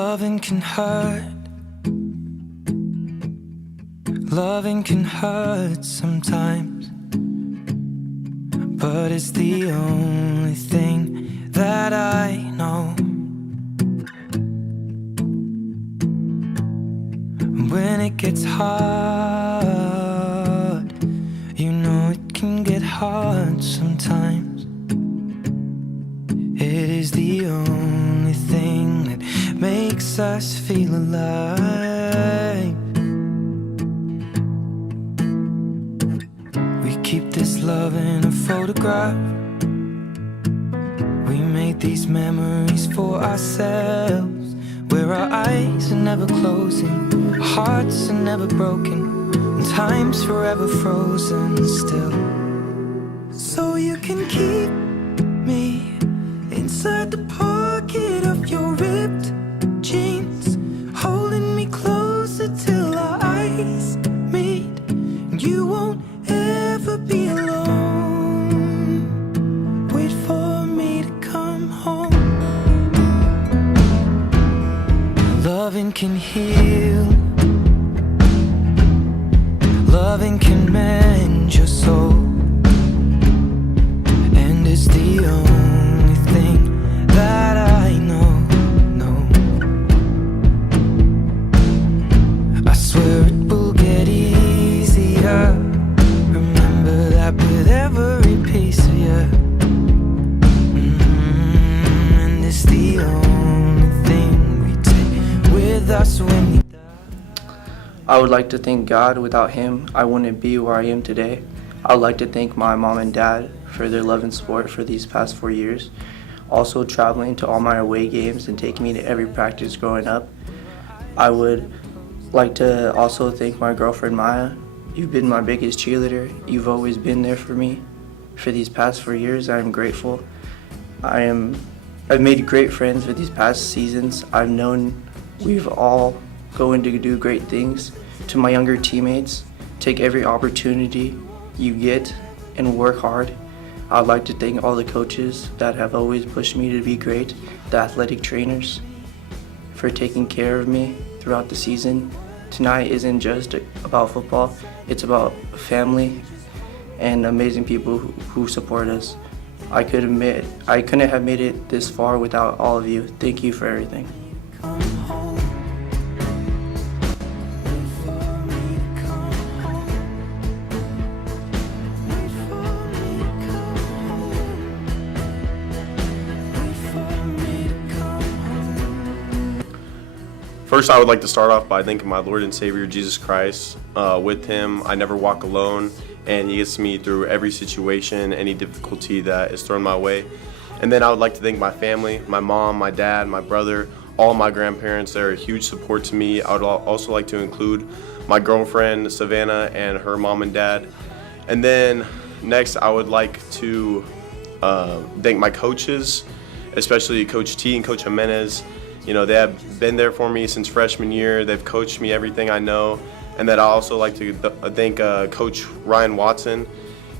Loving can hurt. Loving can hurt sometimes, but it's the only thing that I know. When it gets hard, you know it can get hard sometimes. It is the only thing that makes us feel alive. We keep this love in a photograph. We made these memories for ourselves, where our eyes are never closing, our hearts are never broken, and time's forever frozen still. So you can keep me inside the pocket of your ripped jeans, holding me closer till our eyes meet, and you won't ever be alone. Wait for me to come home. Loving can heal. Loving can mend your soul, and it's the only thing that I know. I swear it will get easier. Remember that with every piece of you. And it's the only thing we take with us when we die. I would like to thank God. Without Him, I wouldn't be where I am today. I would like to thank my mom and dad for their love and support for these past 4 years. Also traveling to all my away games and taking me to every practice growing up. I would like to also thank my girlfriend Maya. You've been my biggest cheerleader. You've always been there for me. For these past 4 years, I am grateful. I've made great friends for these past seasons. I've known we've all going to do great things. To my younger teammates, take every opportunity you get and work hard. I'd like to thank all the coaches that have always pushed me to be great, the athletic trainers for taking care of me throughout the season. Tonight isn't just about football, it's about family and amazing people who support us. I couldn't have made it this far without all of you. Thank you for everything. First, I would like to start off by thanking my Lord and Savior, Jesus Christ. With Him, I never walk alone, and He gets me through every situation, any difficulty that is thrown my way. And then I would like to thank my family, my mom, my dad, my brother, all my grandparents. They're a huge support to me. I would also like to include my girlfriend, Savannah, and her mom and dad. And then next, I would like to thank my coaches, especially Coach T and Coach Jimenez. You know, they have been there for me since freshman year. They've coached me everything I know. And then I also like to thank Coach Ryan Watson.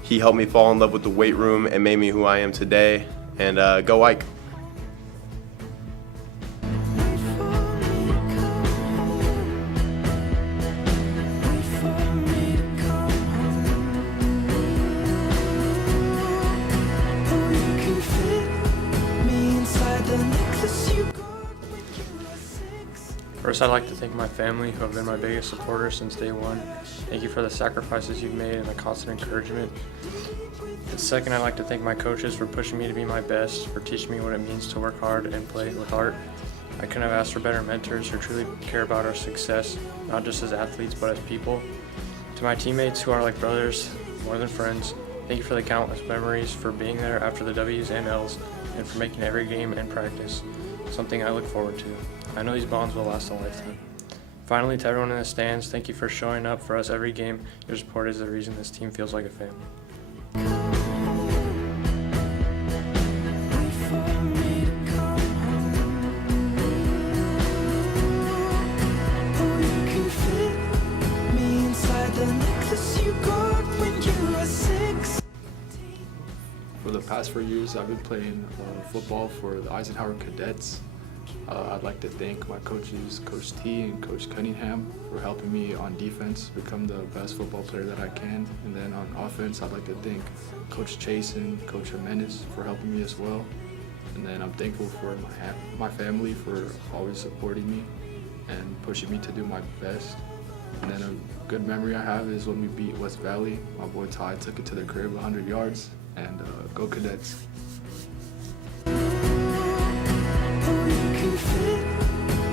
He helped me fall in love with the weight room and made me who I am today. And go Ike. First, I'd like to thank my family, who have been my biggest supporters since day one. Thank you for the sacrifices you've made and the constant encouragement. And second, I'd like to thank my coaches for pushing me to be my best, for teaching me what it means to work hard and play with heart. I couldn't have asked for better mentors who truly care about our success, not just as athletes, but as people. To my teammates, who are like brothers, more than friends, thank you for the countless memories, for being there after the W's and L's, and for making every game and practice something I look forward to. I know these bonds will last a lifetime. Finally, to everyone in the stands, thank you for showing up for us every game. Your support is the reason this team feels like a family. For the past 4 years, I've been playing football for the Eisenhower Cadets. I'd like to thank my coaches, Coach T and Coach Cunningham, for helping me on defense become the best football player that I can. And then on offense, I'd like to thank Coach Chase and Coach Jimenez for helping me as well. And then I'm thankful for my family for always supporting me and pushing me to do my best. And then a good memory I have is when we beat West Valley. My boy Ty took it to the crib 100 yards, and go Cadets. You fit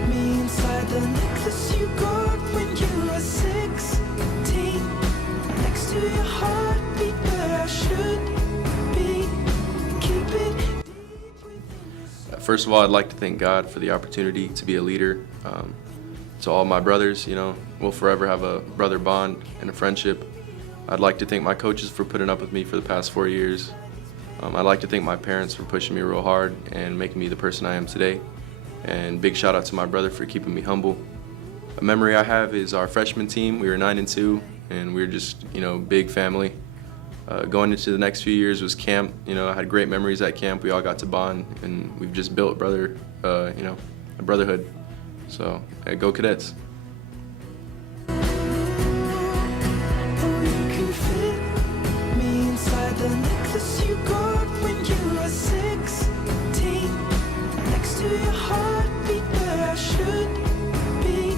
me inside the necklace you got when you were 16. Next to your heartbeat where I should be. Keep it. First of all, I'd like to thank God for the opportunity to be a leader. To all my brothers, we'll forever have a brother bond and a friendship. I'd like to thank my coaches for putting up with me for the past 4 years. I'd like to thank my parents for pushing me real hard and making me the person I am today. And big shout out to my brother for keeping me humble. A memory I have is our freshman team. We were 9-2, and we were just, big family. Going into the next few years was camp. I had great memories at camp. We all got to bond, and we've just built a brotherhood. So, go Cadets. You can fit me inside the necklace you got when you were 16. Next to your heartbeat where I should be.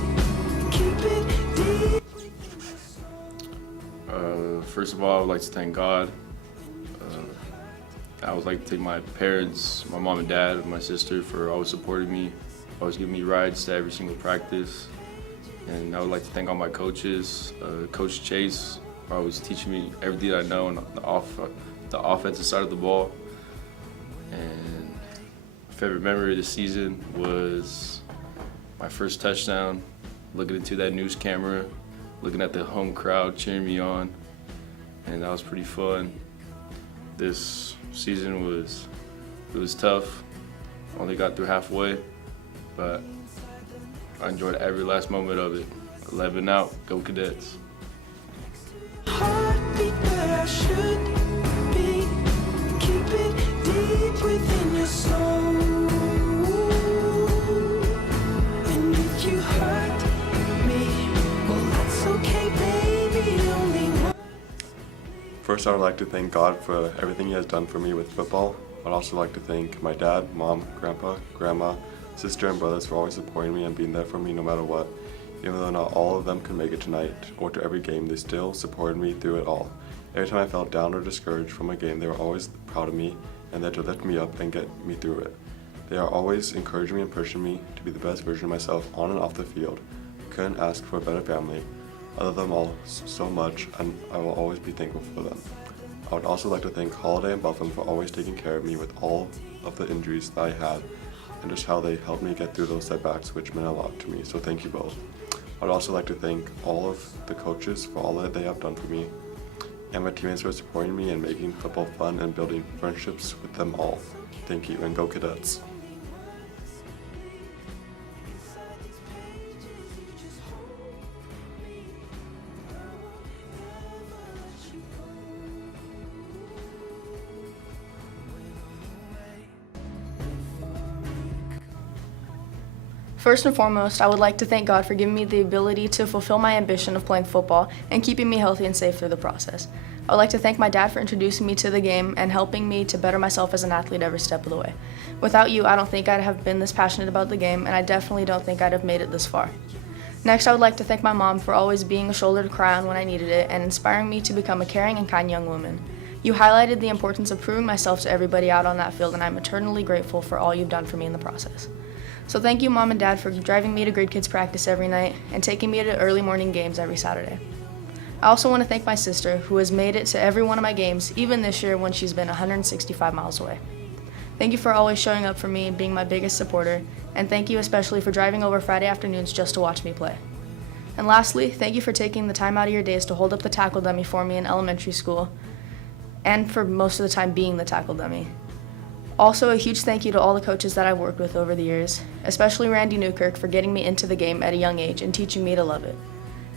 Keep it deep. First of all, I would like to thank God. I would like to thank my parents, my mom and dad, and my sister for always supporting me, always giving me rides to every single practice. And I would like to thank all my coaches, Coach Chase, for always teaching me everything I know on the offensive side of the ball. And my favorite memory of the season was my first touchdown, looking into that news camera, looking at the home crowd cheering me on, and that was pretty fun. This season was tough. Only got through halfway, but I enjoyed every last moment of it. 11 out, go Cadets. Heartbeat where I should be. Keep it deep within your soul. And if you hurt me, well that's okay, baby. Only one. First, I would like to thank God for everything He has done for me with football. I'd also like to thank my dad, mom, grandpa, grandma, sister, and brothers for always supporting me and being there for me no matter what. Even though not all of them could make it tonight or to every game, they still supported me through it all. Every time I felt down or discouraged from a game, they were always proud of me and there to lift me up and get me through it. They are always encouraging me and pushing me to be the best version of myself on and off the field. Couldn't ask for a better family. I love them all so much, and I will always be thankful for them. I would also like to thank Holiday and Buffalo for always taking care of me with all of the injuries that I had and just how they helped me get through those setbacks, which meant a lot to me, so thank you both. I'd also like to thank all of the coaches for all that they have done for me, and my teammates for supporting me and making football fun and building friendships with them all. Thank you, and go Cadets. First and foremost, I would like to thank God for giving me the ability to fulfill my ambition of playing football and keeping me healthy and safe through the process. I would like to thank my dad for introducing me to the game and helping me to better myself as an athlete every step of the way. Without you, I don't think I'd have been this passionate about the game, and I definitely don't think I'd have made it this far. Next, I would like to thank my mom for always being a shoulder to cry on when I needed it and inspiring me to become a caring and kind young woman. You highlighted the importance of proving myself to everybody out on that field, and I'm eternally grateful for all you've done for me in the process. So thank you, Mom and Dad, for driving me to Great Kids practice every night and taking me to early morning games every Saturday. I also want to thank my sister, who has made it to every one of my games, even this year when she's been 165 miles away. Thank you for always showing up for me and being my biggest supporter, and thank you especially for driving over Friday afternoons just to watch me play. And lastly, thank you for taking the time out of your days to hold up the tackle dummy for me in elementary school, and for most of the time being the tackle dummy. Also, a huge thank you to all the coaches that I've worked with over the years, especially Randy Newkirk for getting me into the game at a young age and teaching me to love it.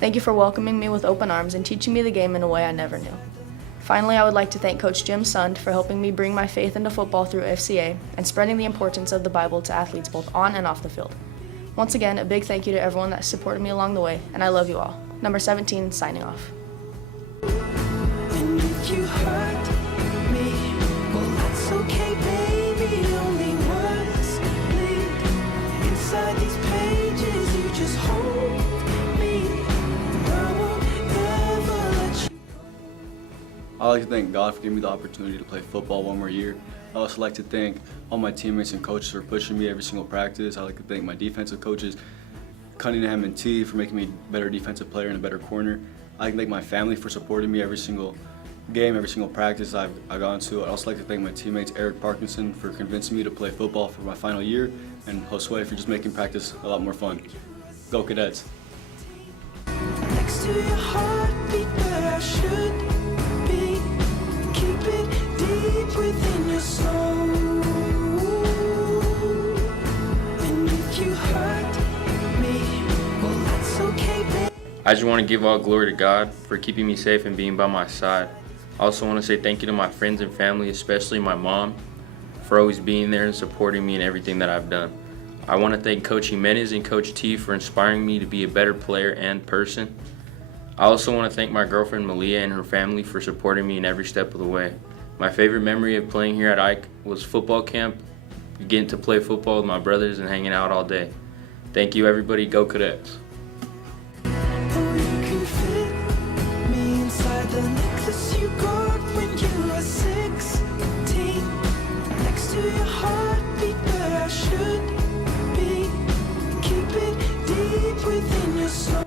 Thank you for welcoming me with open arms and teaching me the game in a way I never knew. Finally, I would like to thank Coach Jim Sund for helping me bring my faith into football through FCA and spreading the importance of the Bible to athletes both on and off the field. Once again, a big thank you to everyone that supported me along the way, and I love you all. Number 17, signing off. And if you hurt me, well, that's okay, baby. Only words bleed inside these pages. You just hold me. I won't ever let you. I'd like to thank God for giving me the opportunity to play football one more year. I'd also like to thank all my teammates and coaches for pushing me every single practice. I'd like to thank my defensive coaches, Cunningham and T, for making me a better defensive player and a better corner. I'd like to thank my family for supporting me every single game, every single practice I've gone to. I'd also like to thank my teammates, Eric Parkinson, for convincing me to play football for my final year, and Josue for just making practice a lot more fun. Go Cadets! Next to your heartbeat where I should be. Keep it deep within your soul. And if you hurt me, well, that's okay, baby. I just want to give all glory to God for keeping me safe and being by my side. I also want to say thank you to my friends and family, especially my mom, for always being there and supporting me in everything that I've done. I want to thank Coach Jimenez and Coach T for inspiring me to be a better player and person. I also want to thank my girlfriend Mejia and her family for supporting me in every step of the way. My favorite memory of playing here at Ike was football camp, getting to play football with my brothers and hanging out all day. Thank you, everybody. Go Cadets! Oh, you can fit me inside the necklace you got when you were 16. Next to your heartbeat where I should be. Keep it deep within your soul.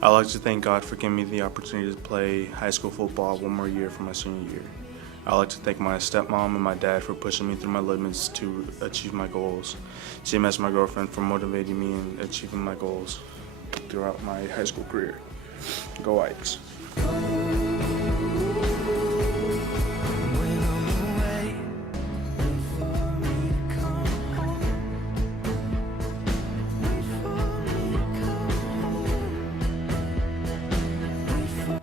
I'd like to thank God for giving me the opportunity to play high school football one more year for my senior year. I'd like to thank my stepmom and my dad for pushing me through my limits to achieve my goals. Same as my girlfriend for motivating me in achieving my goals throughout my high school career. Go Ikes. When I'm away, wait for me to come home. Wait for me to come home. Wait for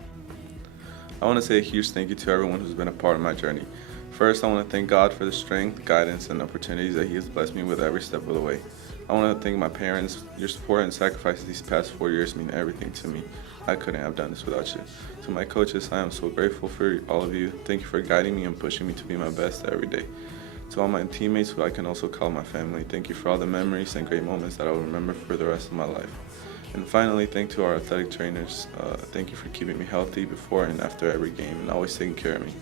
I want to say a huge thank you to everyone who's been a part of my journey. First, I want to thank God for the strength, guidance, and opportunities that He has blessed me with every step of the way. I want to thank my parents. Your support and sacrifices these past 4 years mean everything to me. I couldn't have done this without you. To my coaches, I am so grateful for all of you. Thank you for guiding me and pushing me to be my best every day. To all my teammates, who I can also call my family, thank you for all the memories and great moments that I will remember for the rest of my life. And finally, thank to our athletic trainers. Thank you for keeping me healthy before and after every game and always taking care of me.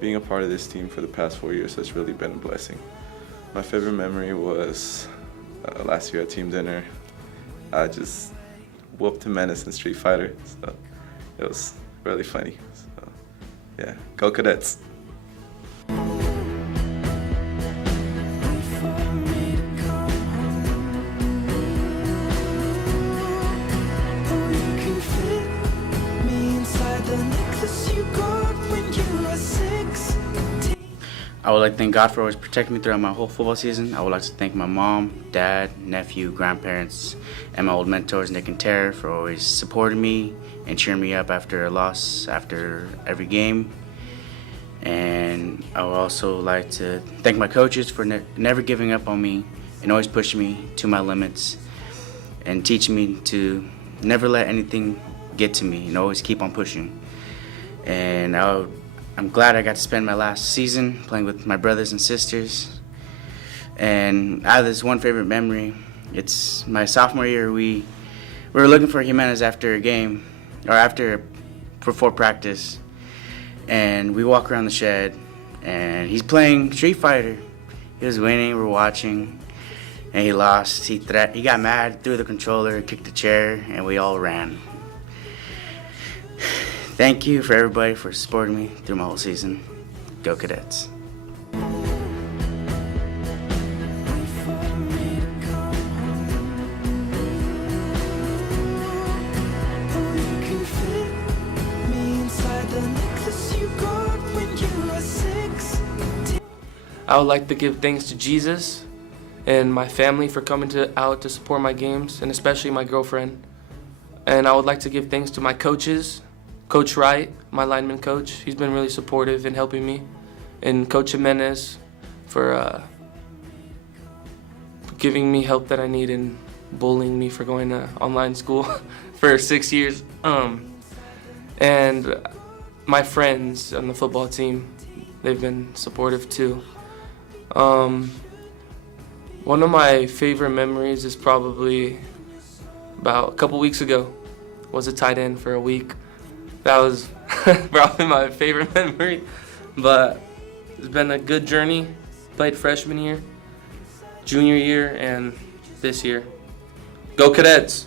Being a part of this team for the past 4 years has really been a blessing. My favorite memory was last year at team dinner. I just whooped Menace in Street Fighter, so it was really funny. So yeah, go Cadets! I would like to thank God for always protecting me throughout my whole football season. I would like to thank my mom, dad, nephew, grandparents, and my old mentors, Nick and Tara, for always supporting me and cheering me up after a loss, after every game. And I would also like to thank my coaches for never giving up on me and always pushing me to my limits and teaching me to never let anything get to me and always keep on pushing. And I'm glad I got to spend my last season playing with my brothers and sisters. And I have this one favorite memory. It's my sophomore year. We were looking for Jimenez after a game, or before practice. And we walk around the shed, and he's playing Street Fighter. He was winning, we're watching, and he lost. He got mad, threw the controller, kicked the chair, and we all ran. Thank you for everybody for supporting me through my whole season. Go Cadets. I would like to give thanks to Jesus and my family for coming out to support my games, and especially my girlfriend. And I would like to give thanks to my coaches, Coach Wright, my lineman coach, he's been really supportive in helping me. And Coach Jimenez for giving me help that I need and bullying me for going to online school for 6 years. And my friends on the football team, they've been supportive too. One of my favorite memories is probably about a couple weeks ago. Was a tight end for a week. That was probably my favorite memory. But it's been a good journey. Played freshman year, junior year, and this year. Go Cadets!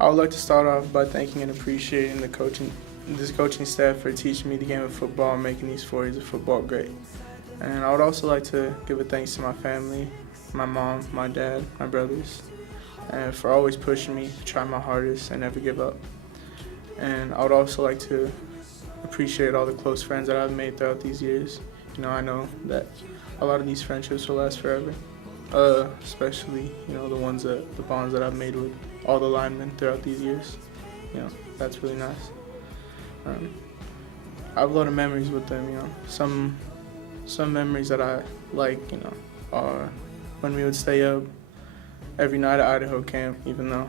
I would like to start off by thanking and appreciating this coaching staff for teaching me the game of football and making these 4 years of football great. And I would also like to give a thanks to my family, my mom, my dad, my brothers, and for always pushing me to try my hardest and never give up. And I would also like to appreciate all the close friends that I've made throughout these years. I know that a lot of these friendships will last forever, especially, the bonds that I've made with all the linemen throughout these years. That's really nice. I have a lot of memories with them. Some memories that I like, are when we would stay up every night at Idaho camp, even though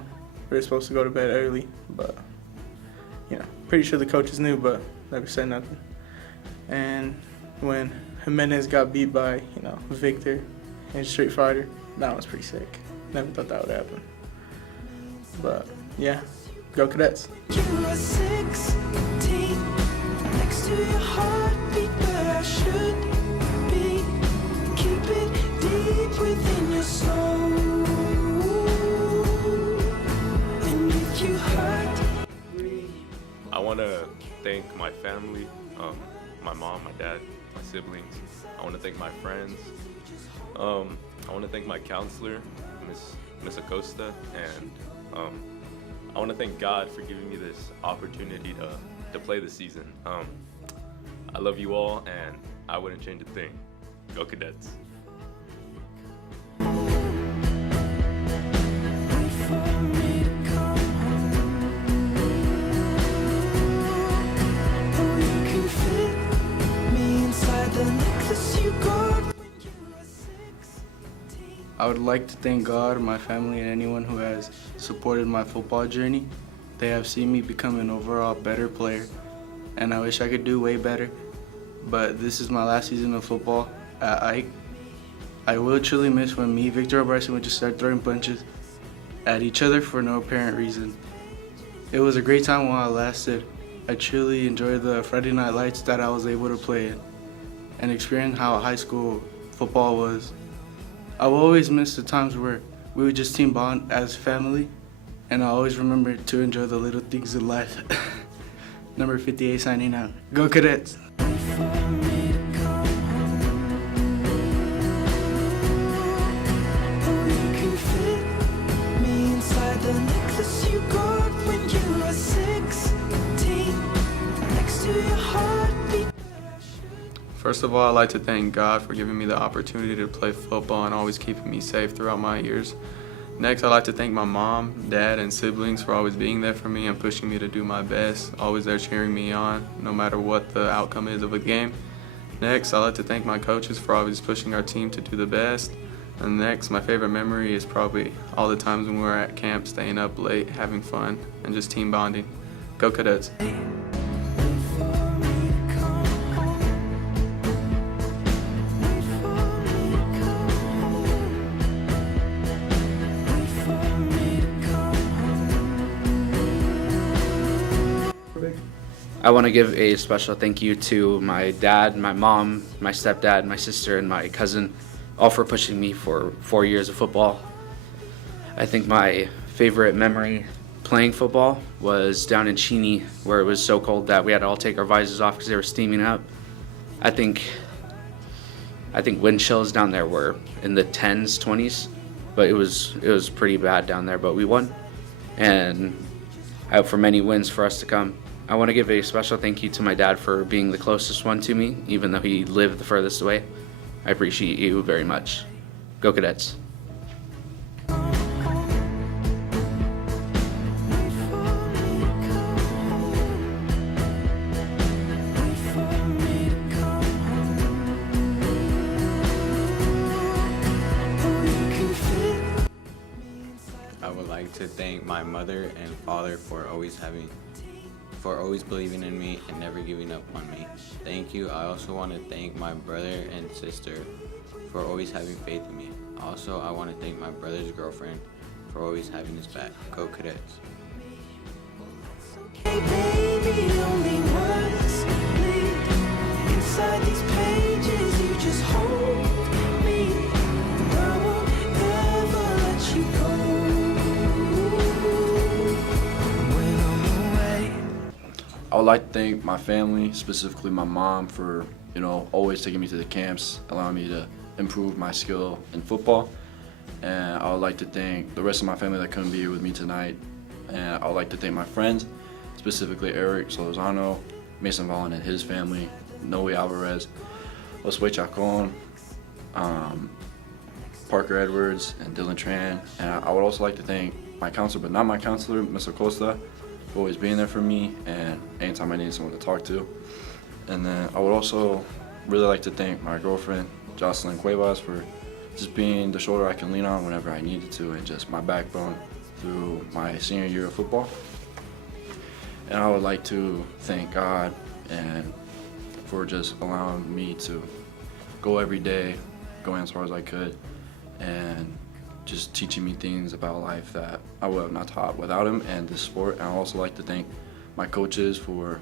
we were supposed to go to bed early. But, pretty sure the coaches knew, but never said nothing. And when Jimenez got beat by, Victor in Street Fighter, that was pretty sick. Never thought that would happen. But, yeah, go Cadets. You are 16, next to your heartbeat where I should be. Keep it deep within your soul. And if you hurt, I want to thank my family, my mom, my dad, my siblings. I want to thank my friends. I want to thank my counselor, Miss Acosta, and I want to thank God for giving me this opportunity to play this season. I love you all, and I wouldn't change a thing. Go Cadets. wait for me to come home. Oh, you can fit me inside the necklace you got when you were 16. I would like to thank God, my family, and anyone who has supported my football journey. They have seen me become an overall better player, and I wish I could do way better. But this is my last season of football at Ike. I will truly miss when me, Victor, or Bryson would just start throwing punches at each other for no apparent reason. It was a great time while it lasted. I truly enjoyed the Friday night lights that I was able to play in and experience how high school football was. I will always miss the times where we would just team bond as family, and I always remember to enjoy the little things in life. Number 58 signing out. Go Cadets! Wait for me to come home. Oh, you can fit me inside the necklace you got when you were 16, next to your heartbeat. First of all, I'd like to thank God for giving me the opportunity to play football and always keeping me safe throughout my years. Next, I'd like to thank my mom, dad, and siblings for always being there for me and pushing me to do my best, always there cheering me on, no matter what the outcome is of a game. Next, I'd like to thank my coaches for always pushing our team to do the best. And next, my favorite memory is probably all the times when we were at camp, staying up late, having fun, and just team bonding. Go Cadets! I want to give a special thank you to my dad, my mom, my stepdad, my sister, and my cousin, all for pushing me for 4 years of football. I think my favorite memory playing football was down in Cheney, where it was so cold that we had to all take our visors off because they were steaming up. I think wind chills down there were in the 10s, 20s, but it was pretty bad down there, but we won. And I hope for many wins for us to come. I want to give a special thank you to my dad for being the closest one to me, even though he lived the furthest away. I appreciate you very much. Go Cadets. I would like to thank my mother and father for always believing in me and never giving up on me. Thank you. I also want to thank my brother and sister for always having faith in me. Also, I want to thank my brother's girlfriend for always having his back. Go Cadets. Hey baby, only words bleed inside these pages. You just hold me. I won't ever let you go. When I'm away. I would like to thank my family, specifically my mom, for always taking me to the camps, allowing me to improve my skill in football. And I would like to thank the rest of my family that couldn't be here with me tonight. And I would like to thank my friends, specifically Eric Solozano, Mason Vaughn and his family, Noe Alvarez, Josue Chacon, Parker Edwards, and Dylan Tran. And I would also like to thank my counselor, but not my counselor, Mr. Costa, for always being there for me and anytime I needed someone to talk to. And then I would also really like to thank my girlfriend, Jocelyn Cuevas, for just being the shoulder I can lean on whenever I needed to and just my backbone through my senior year of football. And I would like to thank God and for just allowing me to go every day, going as far as I could, and just teaching me things about life that I would have not taught without him and this sport. And I also like to thank my coaches for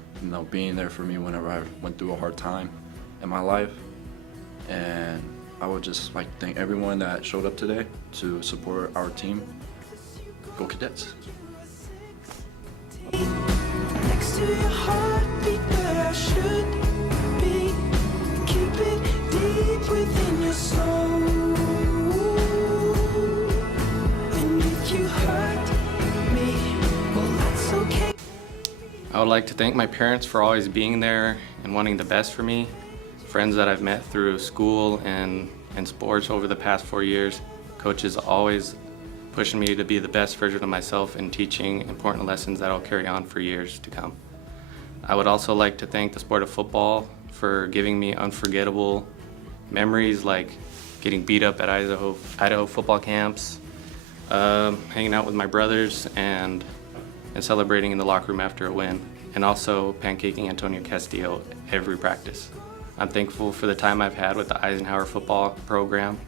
being there for me whenever I went through a hard time in my life. And I would just like to thank everyone that showed up today to support our team. Go Cadets. Next to your heartbeat where I should be. Keep it deep within your soul. And if you hurt me, well that's okay. I would like to thank my parents for always being there and wanting the best for me. Friends that I've met through school and sports over the past 4 years. Coaches always pushing me to be the best version of myself and teaching important lessons that I'll carry on for years to come. I would also like to thank the sport of football for giving me unforgettable memories like getting beat up at Idaho football camps, hanging out with my brothers, and celebrating in the locker room after a win, and also pancaking Antonio Castillo every practice. I'm thankful for the time I've had with the Eisenhower football program.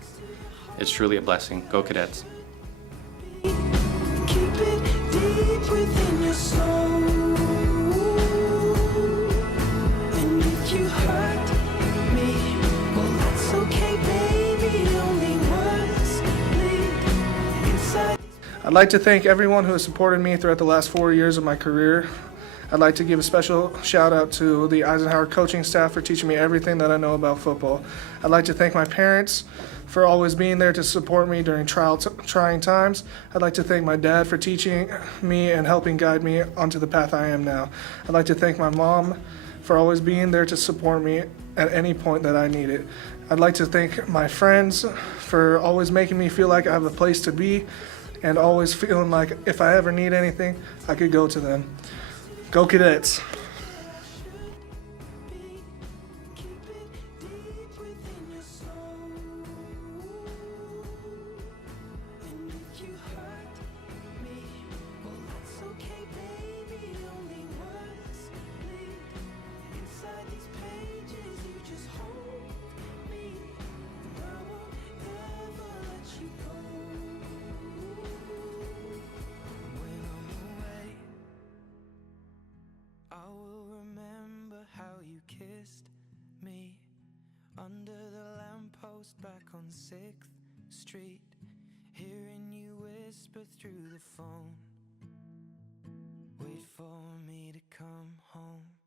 It's truly a blessing. Go Cadets. Keep it deep within your soul. And if you hurt me, well that's okay baby. Only words bleed inside. I'd like to thank everyone who has supported me throughout the last 4 years of my career. I'd like to give a special shout out to the Eisenhower coaching staff for teaching me everything that I know about football. I'd like to thank my parents for always being there to support me during trying times. I'd like to thank my dad for teaching me and helping guide me onto the path I am now. I'd like to thank my mom for always being there to support me at any point that I need it. I'd like to thank my friends for always making me feel like I have a place to be and always feeling like if I ever need anything, I could go to them. Go Cadets. Under the lamppost back on 6th Street, hearing you whisper through the phone, wait for me to come home.